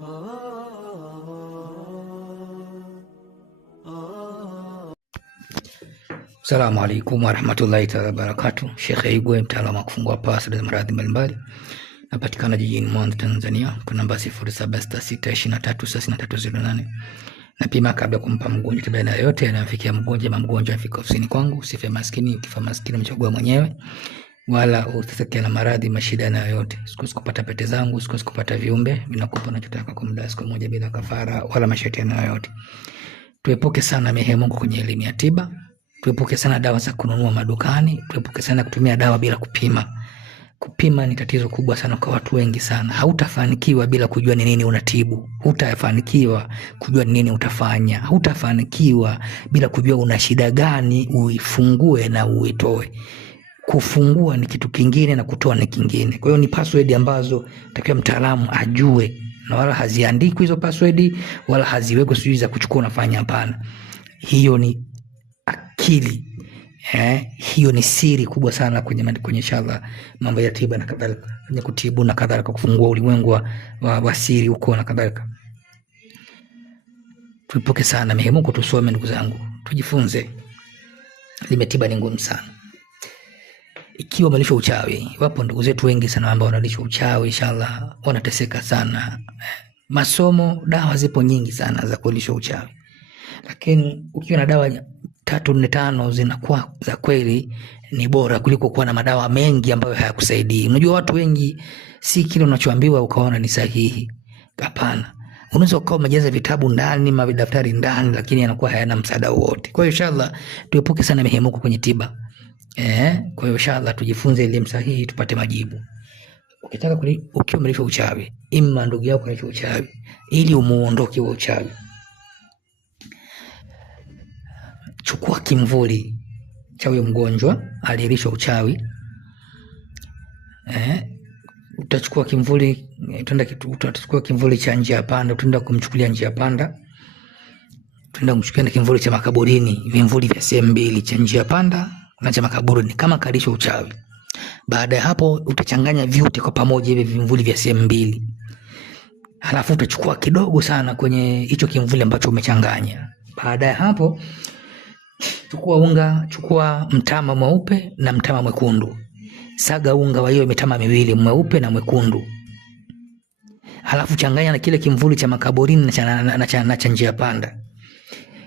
Assalamu alaikum warahmatullahi wabarakatuh. Sheikh Igwe, mtaalamu wa kufungua pasi za maradhi mbalimbali. Napatikana jijini Mwanza, Tanzania, kwa namba 0766233308. Napima kabla kumpa mgonjwa tiba aina yoyote anayofikia mgonjwa. Mgonjwa afika ofisini kwangu, usife maskini. Ukifa maskini umechagua mwenyewe, wala usitake na maradhi mashida na yoyote. Sikusi kupata pete zangu, sikusi kupata viumbe vinakupa unachotaka kwa muda siku moja bila kafara wala masharti na yoyote. Tuepuke sana mihemungu kwenye elimu ya tiba. Tuepuke sana dawa za kununua madukani. Tuepuke sana kutumia dawa bila kupima. Kupima ni tatizo kubwa sana kwa watu wengi sana. Hautafanikiwa bila kujua ni nini unatibu. Hutafanikiwa kujua ni nini utafanya. Hautafanikiwa bila kujua una shida gani uifungue na uitoe. Kufungua ni kitu kingine na kutoa ni kingine. Kwa hiyo ni password ambazo takiwa mtaalamu ajue, na wala haziandikwi hizo password wala haziwekwi sijui za kuchukua unafanya, hapana. Hiyo ni akili. Hiyo ni siri kubwa sana kwenye inshallah mambo ya tiba na kadhalika, kwenye kutibu na kadhalika, kufungua ulimwengu wa siri huko na kadhalika. Tuepuke sana mihemuko, tusome ndugu zangu, tujifunze. Limetiba ni ngumu sana. Ikiwa umelishwa uchawi, wapo ndugu zetu wengi sana ambao wanalishwa uchawi, inshallah wanateseka sana. Masomo, dawa zipo nyingi sana za kulishwa uchawi. Lakini ukiwa na dawa 3, 4, 5 zinakuwa za kweli, ni bora kuliko kuwa na madawa mengi ambayo hayakusaidii. Unajua watu wengi si kile unachoambiwa ukaona ni sahihi. Hapana. Unaweza ukawa umejaza vitabu ndani, madaftari ndani, lakini yanakuwa hayana msaada wote. Kwa hiyo inshallah tuepuke sana mihemuko kwenye tiba. Kwa hiyo inshallah tujifunze elimu sahihi tupate majibu. Ukitaka ukiwa umelishwa uchawi, imma ndugu yako analishwa uchawi, ili umuondoke wa uchawi, chukua kimvuli cha huyo mgonjwa aliyelishwa uchawi. Utachukua kimvuli, utachukua kimvuli cha njia panda, utaenda kumchukulia njia panda. Utaenda kumchukulia kimvuli cha makaburini, vimvuli vya sehemu mbili, cha njia panda na cha makaburini, kama kalishwa uchawi. Baada ya hapo utachanganya vyote kwa pamoja, hivi vimvuli vya sehemu mbili. Halafu utachukua kidogo sana kwenye hicho kimvuli ambacho umechanganya. Baada ya hapo chukua mtama mweupe na mtama mwekundu. Saga unga wa hiyo mitama miwili, mweupe na mwekundu. Halafu changanya na kile kimvuli cha makaburini na cha njia panda.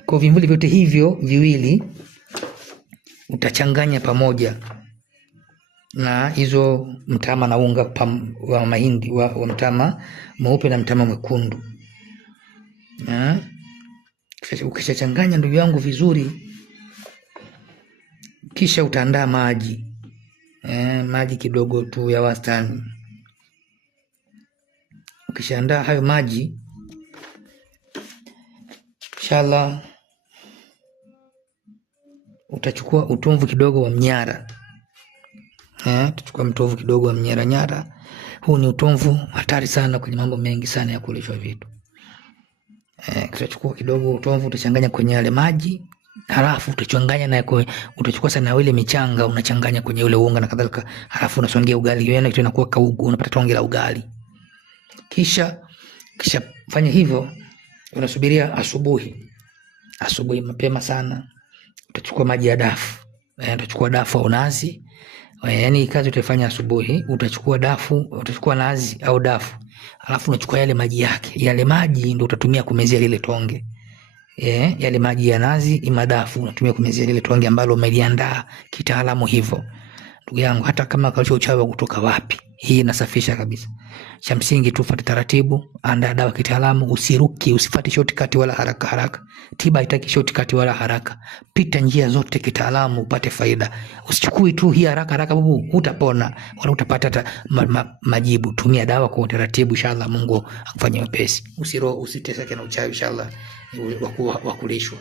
Kwa vimvuli vyote hivyo viwili utachanganya pamoja na hizo mtama na unga wa mahindi wa mtama mweupe na mtama mwekundu. Ukishachanganya ndugu yangu vizuri, kisha utaandaa maji. Maji kidogo tu ya wastani. Ukishaandaa hayo maji, inshallah utachukua utomvu kidogo wa mnyara. Tutachukua mtovu kidogo wa mnyara. Huu ni utomvu hatari sana kwenye mambo mengi sana ya kulishwa vitu. Utachukua kidogo utomvu, utachanganya kwenye yale maji. Halafu utachukua sana ile michanga, unachanganya kwenye ule unga na kadhalika. Halafu unasongea ugali, yana kitu inakuwa kaugu, unapata tonge la ugali. Kisha fanya hivyo, unasubiria asubuhi mapema sana. Utachukua maji ya dafu. Utachukua dafu au nazi. Yaani kazi utaifanya asubuhi, utachukua nazi au dafu. Halafu unachukua yale maji yake. Yale maji ndio utatumia kumezea lile tonge. Yale maji ya nazi ima dafu unatumia kumezea lile tonge ambalo umeliandaa kitaalamu hivyo. Ndugu yangu, hata kama kalishwa uchawi kutoka wapi, hii inasafisha kabisa. Cha msingi tu fuata taratibu, andaa dawa kitaalamu, usiruki, usifuate shortcut wala haraka. Tiba haitaki shortcut wala haraka. Pita njia zote kitaalamu upate faida. Usichukui tu hii haraka babu, utapona wala utapata hata majibu. Tumia dawa kwa utaratibu, inshallah Mungu akufanyie wepesi. Usiteseke na uchawi inshallah wa kulishwa.